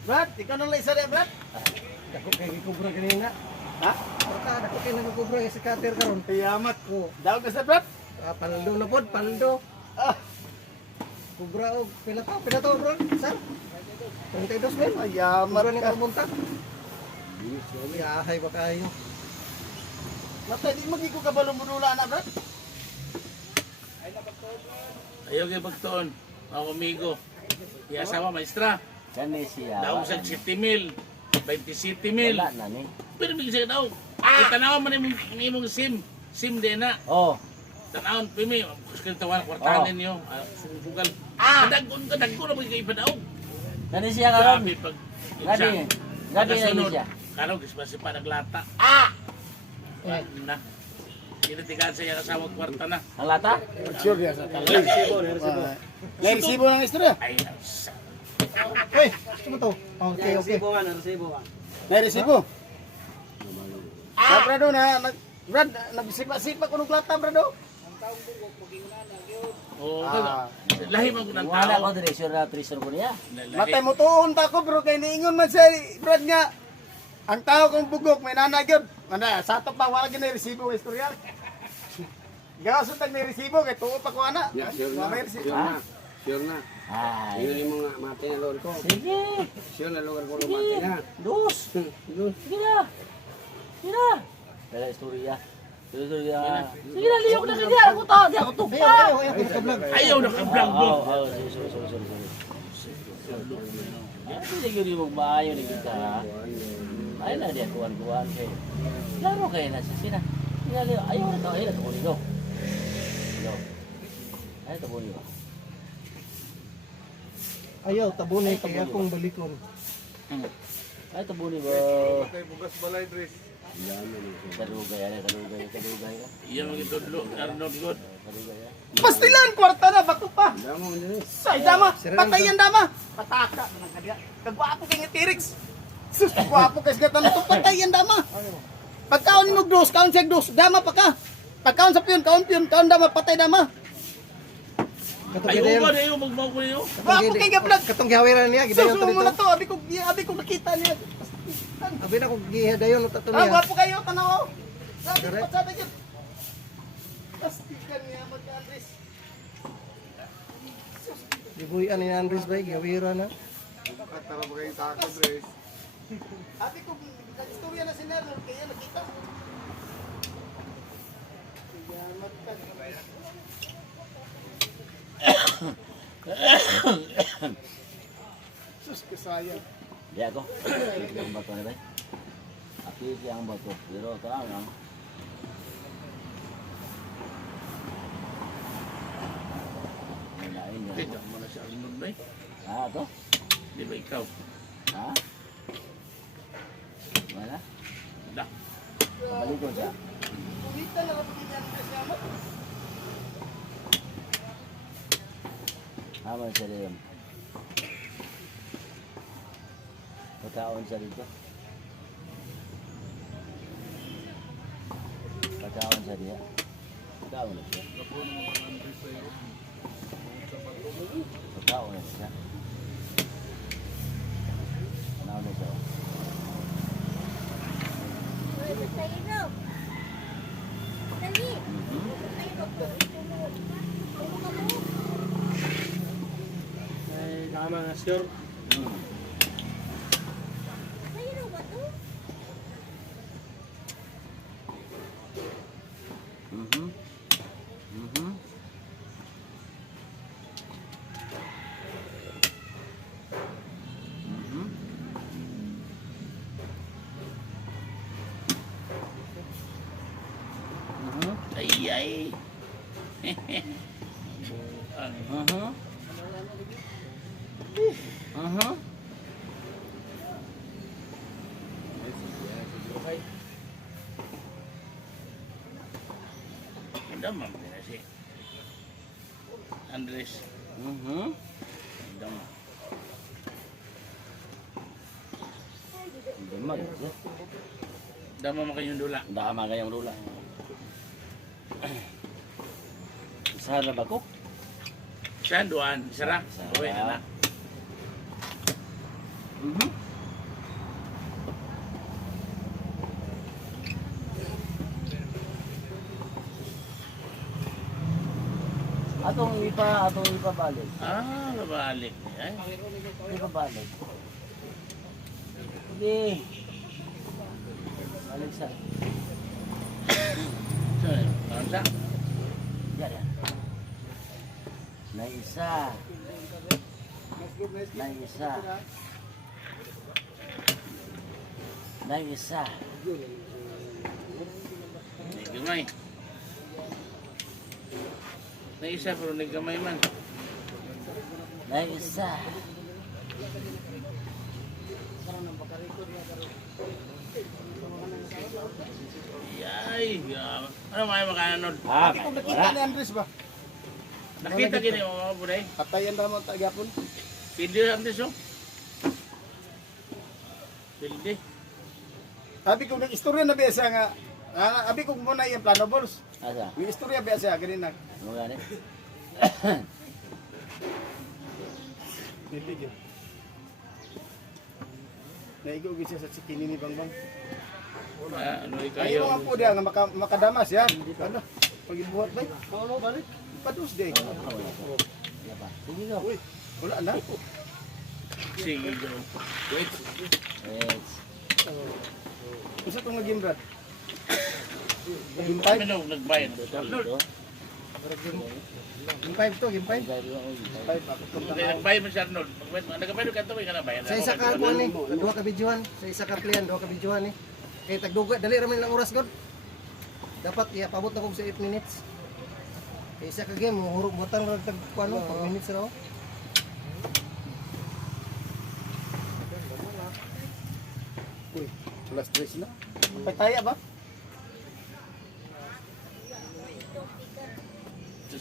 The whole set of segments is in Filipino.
Brad, ikaw nang isa rin, Brad. Dako kay gikubra kanina. Ha? Baka dako kay nagkubra sa cutter karon. Yamat ko. Daw ka sa Brad? Paldo na pod, paldo. Ah, Kubra og pila to bro? Sir? 32 men. yamat Mara ni ka. kamunta. Yahay ba kayo? Matay, di magiko ka ba lumudula na, Brad? Ayaw kayo pagtuon, mga amigo. Iasawa, maestra. Kani siya. Daog sa 70,000, 27,000. Wala na ni. Pero bigyan siya daog. Tanawan man imong SIM. SIM din na. Oh, Tanawon, pimi. Kuskin tawan, kwartanin niyo. Sugal. Kadagkon na magiging ipadaog. kani siya karon. Sabi pag... Gadi. Gadi na ni siya. Karon, kasi pa naglata. Na. Tinitigaan sa iyang asawang kwarta na. Ang lata? Sure yan sa talay. Resibo ng istorya. Ay, Hey, ano to? Okay, okay. May resibo. Brado na, Brad, nagsipa-sipa ko ng lata, Brado. oh, lahi man ko ng Wala tao. ko dire sure na treasure ko niya. Matay mo tuon ta ko, bro, kay niingon man sa Brad nga. Ang tao kong bugok, may nanagod. Mana, sa ato pa, wala gina resibo ng istorya. Gawa sa tag may resibo, kay tuo pa ko, ana. Sure na. May resibo. Sure na. Sure na. Ay. Yun yung mga mati na lugar ko. Sige. Sure na lugar ko ng mati na. Dos. Sige na. Sige na. Dala istorya. Istorya. Sige na, liyok na kanya. Ako to. Di ako tupa. Ayaw na ka-vlog mo. Sorry. Ano lagi rin mong maayo ni kita, ha? Ayaw na di kuhan-kuhan kayo. Laro kayo na siya sina. Ayaw na to. Ayaw na to kunin ko. Ayaw to kunin ko. Ayaw tabunay pag akong balikon. Ayaw to kunin ko. Kay bugas balay, Dres. Kadugay. Iyan ang itudlo. Arnold God. Kadugay. Pastilan, kwarta na, bato pa. Damo mo din. Say, dama, patay yan, dama. Pataka, manang kadiya. Kagwapo kay nga T-Rex. Sus, kagwapo kay gatan to, patay yan, dama. Pagkaon mo dos, kaon siya dos, dama pa ka. Pagkaon sa piyon, kaon dama, patay dama. Ayaw ba na yun? Magbago na yun? Kagwapo kay nga vlog. Katong gihawiran niya, Sus, gidayon to mo na dito. to, abi ko nakita niya. Abi na kog gihadayon to Ah, niya. gwapo kayo, tanaw. Sabi Correct. ko, sabi ko. Pastikan niya, mag-Andres. Gibuyan ni Andres bay gihawiran na. Tara ba kayo sa akin, Dres? Ate ko, nag-istorya na si Nerno, kaya nakita. Yamat ka. Sus, kasaya. Di ako. Ito ang bato na ba? Aki siya ang bato. Pero tarang lang. Lain niya. Kita mo na siya Arnold ba? Ah, to? Di ba ikaw? Ha? Wala? Da. Balik ko siya. Kumita na kapag niya ang yamat. Haman siya rin. Pagkaon siya dito. Pagkaon siya diya. Pagkaon na siya. Pagkaon na siya. Panaon na siya. Ay tama nga sure. Mhm. Mhm. Mhm. Mhm. Ay. Mhm. Mhm. Damang din na si Andres. Mhm. Damang. Damag. Damang mo kayong dula. Baka magayang rula. Saan na ba ko? Siya, duan. Isara. Uwi na na. Mhm. Atong ipa balik. Ah, babalik. Ay, Ipa balik. Sige. Balik sa. sorry. Ano siya? Yan yan. Na isa. Na isa. Na isa. May gamay. May isa pero naggamay man. Na isa. Yay! Ano may makananod? Ah, Hindi ko nakita ni Andres ba? Nakita gini mo mga buday. Patayan na mo tagyapon. Pindi ang diso. Pindi. Abi ko nang istorya na biasa nga. Abi ko muna yung plano balls. asa? Yung istorya biasa ganina. Ano gani? Dili gyud. Naigo gyud siya sa sikini ni Bangbang. Ano Ay kayo? mo po dia nga makadamas yan. Ano? Pagibuhat ba? Ano balik? Padus day. Wala pa. Sige go. Uy, wala na. Sige go. Wait. Yes. Usa tong naging brad. Game Kami 5. nung nagbayad. Dito. Game 5 to, game 5. Gaya ko. 5 ako. Kung nagbayad mo si Arnold, nagbayad ka ito, may ka na bayad. Sa isa ka kuan ni, duha ka videohan, sa isa ka playan, duha ka videohan ni. Kay tagduga dali ra man lang oras god. Dapat iapabot na kog sa 8 minutes. Kay isa ka game, hurog butang ra tag kuan mo, 4 minutes ra. Uy, plus 3 na. Pataya ba?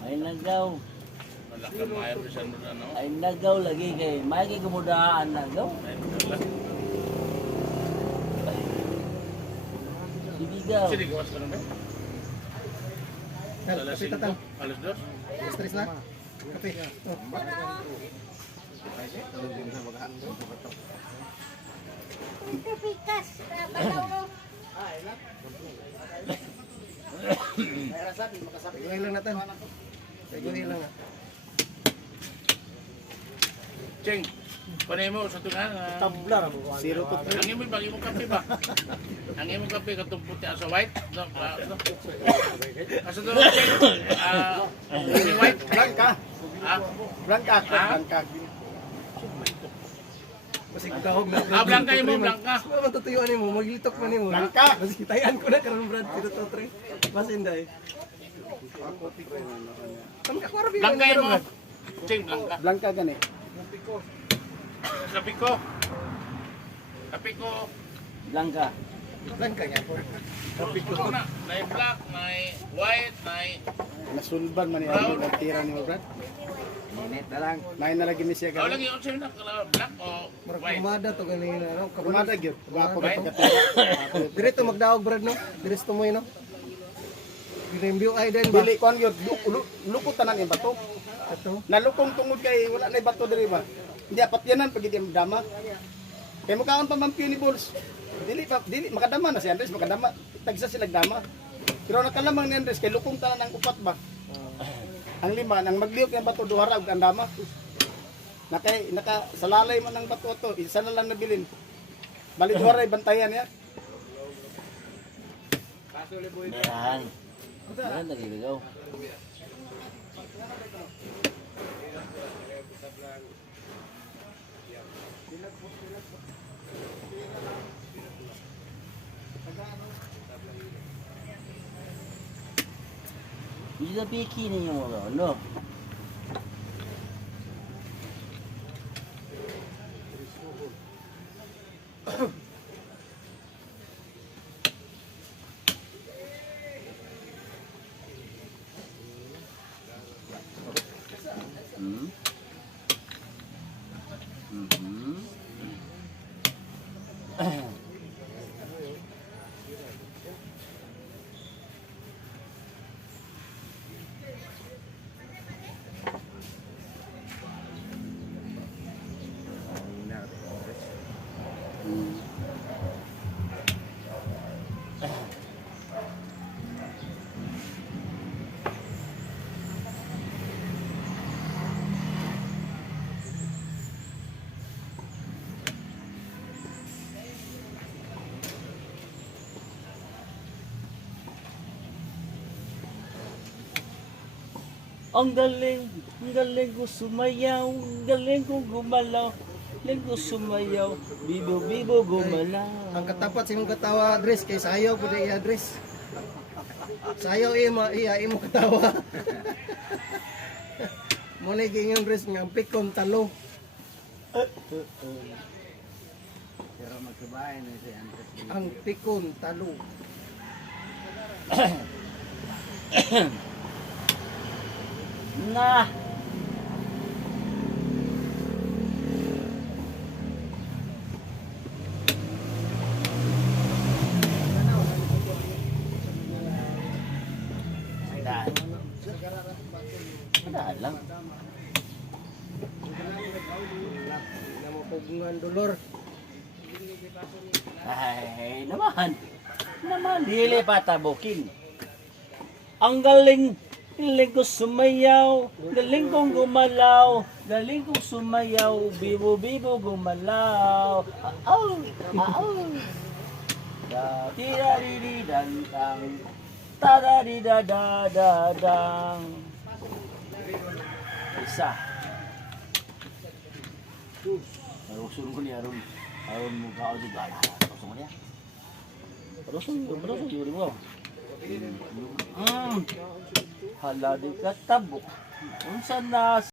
Ay nagaw. Malaki mayar sa Arnold, ano? Ay nagaw lagi kay may kemudahan nagaw. Ay, wala. Ibigaw. Sige, gawas ka naman. Alas Kape tatang. 5, alas 2. Stress na. Kape. Pikas, babaw mo. Iguhin lang natin. Iguhin lang na. Cheng, panay mo sa tungan. Tabla ra mo. 0 to 3. Ang imo bagi mo kape ba? Ang imo kape katong puti sa white. No, asa to Cheng? Ini white. Blanca. Ah, Blanca. Ah? Blanca. Kasi dahog na. blanca imo, blanca. Ano matutuyuan nimo, maglitok man nimo. Blanca. Mas kitayan ko na karon Brad, dito to tre. Mas inday. Kan ka kwara bilang Blanca imo. Cheng, blanca. Blanca gani. Kape ko. Kape ko. Langka. Blanca nya po. Kape ko na. Nay black, nay white, nay Nasulban man niya ang tira ni mo brad. Minit na lang. Nay na lagi ni siya Kau gani. lagi yung sa'yo na black o Murag white? kumada to ganina no. Kumada gyud. Gwapo ba Right? katira? Direto magdaog Brad no. Direto mo no. Ginembyo ay din ba? Dili kon gyud. Lukot tanan yung bato. Ato. Nalukong tungod kay wala na bato diri ba. Hindi apat yanan pag hindi dama. Kay mukaon pa mampyo ni Bulls. Dili makadama na si Andres, makadama. Tagsa sila dama. Pero nakalamang ni Andres kay lukong tanan ang upat ba. Ang lima nang magliok ng bato duha ra ug ang dama. Naka salalay man ang bato to, isa na lang nabilin. Bali duha ra bantayan ya. Meran. Meran lagi ibigaw. Bisa piki ninyo mga ano. Hmm? Mhm. Ang galing ko sumayaw, ang galing ko gumalaw, galing ko sumayaw, bibo gumalaw. Ang katapat sa imong katawa address kay sayaw pud i-address. Sayaw imo katawa. Mo na gingong dress nga ang pikon talo. Pero magkabayan na siya. Ang pikon talo. Na. Daan lang. Na mo pugungan dolor. Ay, naman, dili patabukin. Ang galing ko sumayaw, galing kong gumalaw, galing kong sumayaw, bibo gumalaw. Tira-di-di-dan-tang, tada-di-da-da-da-dang. Isa. Arusun ko ni Aron mo kao di bala. Arusun ko niya. Arusun yun mo. Hala di katabo. Unsa na